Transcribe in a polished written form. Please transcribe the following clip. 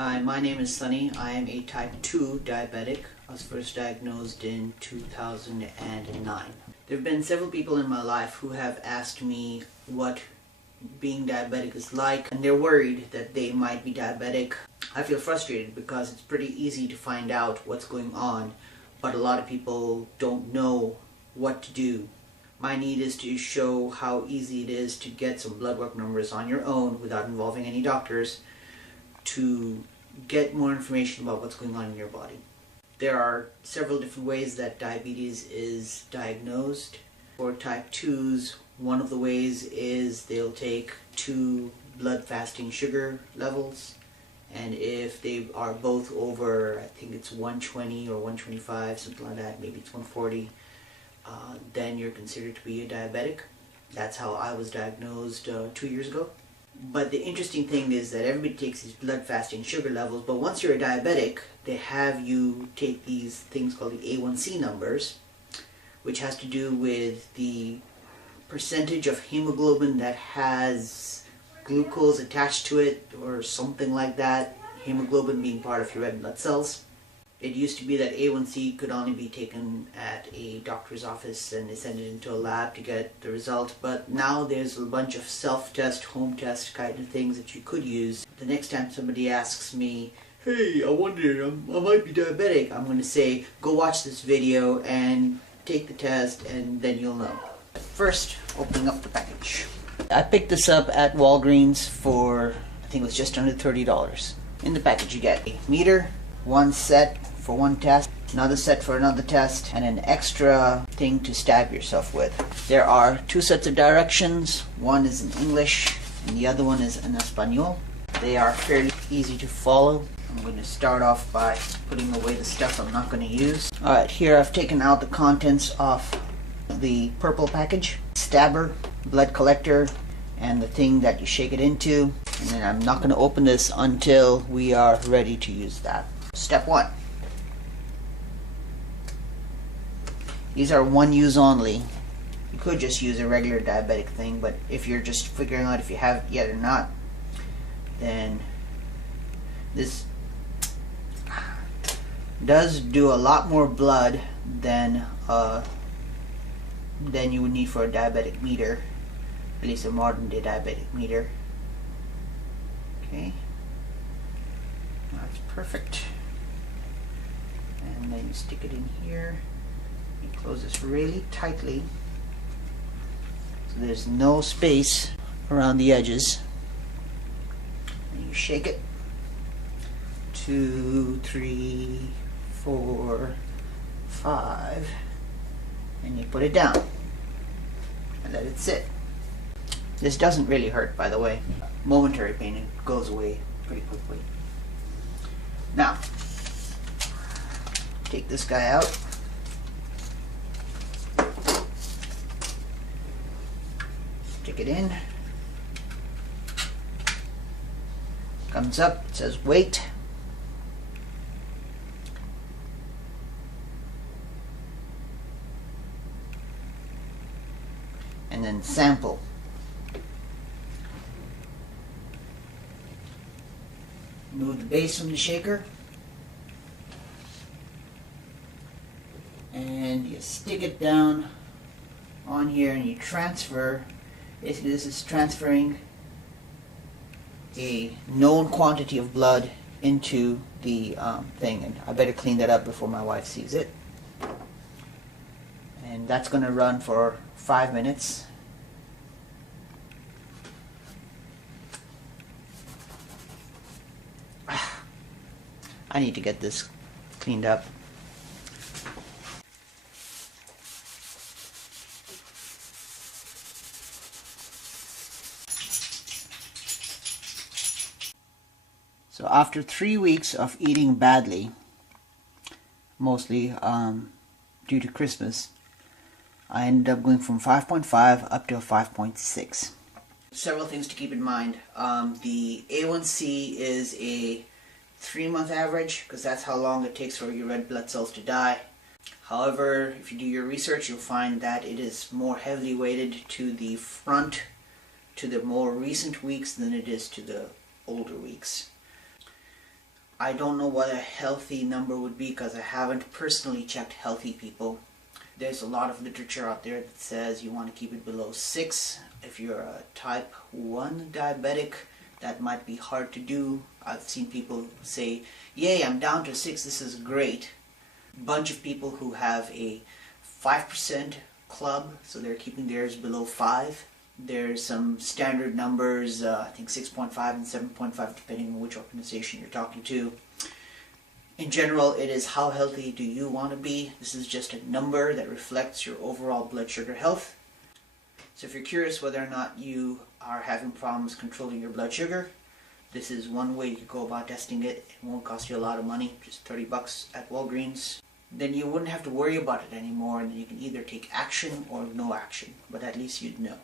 Hi, my name is Sunny. I am a type 2 diabetic. I was first diagnosed in 2009. There have been several people in my life who have asked me what being diabetic is like, and they're worried that they might be diabetic. I feel frustrated because it's pretty easy to find out what's going on, but a lot of people don't know what to do. My need is to show how easy it is to get some blood work numbers on your own without involving any doctors, to get more information about what's going on in your body. There are several different ways that diabetes is diagnosed. For type 2s, one of the ways is they'll take 2 blood fasting sugar levels, and if they are both over, I think it's 120 or 125, something like that, maybe it's 140, then you're considered to be a diabetic. That's how I was diagnosed 2 years ago. But the interesting thing is that everybody takes these blood fasting sugar levels, but once you're a diabetic, they have you take these things called the A1c numbers, which has to do with the percentage of hemoglobin that has glucose attached to it or something like that, hemoglobin being part of your red blood cells. It used to be that A1c could only be taken at a doctor's office and they send it into a lab to get the result, but now there's a bunch of self-test, home test kind of things that you could use. The next time somebody asks me, hey, I wonder, I might be diabetic, I'm going to say, go watch this video and take the test and then you'll know. First, opening up the package. I picked this up at Walgreens for, I think it was just under $30. In the package you get a meter, one set for one test, another set for another test, and an extra thing to stab yourself with. There are 2 sets of directions. One is in English and the other one is in Espanol. They are fairly easy to follow. I'm going to start off by putting away the stuff I'm not going to use. Alright, here I've taken out the contents of the purple package. Stabber, blood collector, and the thing that you shake it into. And then I'm not going to open this until we are ready to use that. Step 1. These are one use only. You could just use a regular diabetic thing, but if you're just figuring out if you have it yet or not, then this does do a lot more blood than you would need for a diabetic meter, at least a modern day diabetic meter. Okay, that's perfect. And then you stick it in here. You close this really tightly so there's no space around the edges. And you shake it. 2, 3, 4, 5, and you put it down and let it sit. This doesn't really hurt, by the way. Momentary pain, it goes away pretty quickly. Now, take this guy out. Stick it in. Comes up, it says wait. And then sample. Move the base from the shaker. And you stick it down on here and you transfer. Basically this is transferring a known quantity of blood into the thing, and I better clean that up before my wife sees it. And that's going to run for 5 minutes. I need to get this cleaned up. So after 3 weeks of eating badly, mostly due to Christmas, I ended up going from 5.5 up to a 5.6. Several things to keep in mind. The A1c is a 3-month average, because that's how long it takes for your red blood cells to die. However, if you do your research, you'll find that it is more heavily weighted to the front, to the more recent weeks than it is to the older weeks. I don't know what a healthy number would be because I haven't personally checked healthy people. There's a lot of literature out there that says you want to keep it below 6. If you're a type 1 diabetic, that might be hard to do. I've seen people say, yay, I'm down to 6, this is great. Bunch of people who have a 5% club, so they're keeping theirs below 5. There's some standard numbers, I think 6.5 and 7.5, depending on which organization you're talking to. In general, it is how healthy do you want to be. This is just a number that reflects your overall blood sugar health. So if you're curious whether or not you are having problems controlling your blood sugar, this is one way you can go about testing it. It won't cost you a lot of money, just $30 at Walgreens. Then you wouldn't have to worry about it anymore, and then you can either take action or no action, but at least you'd know.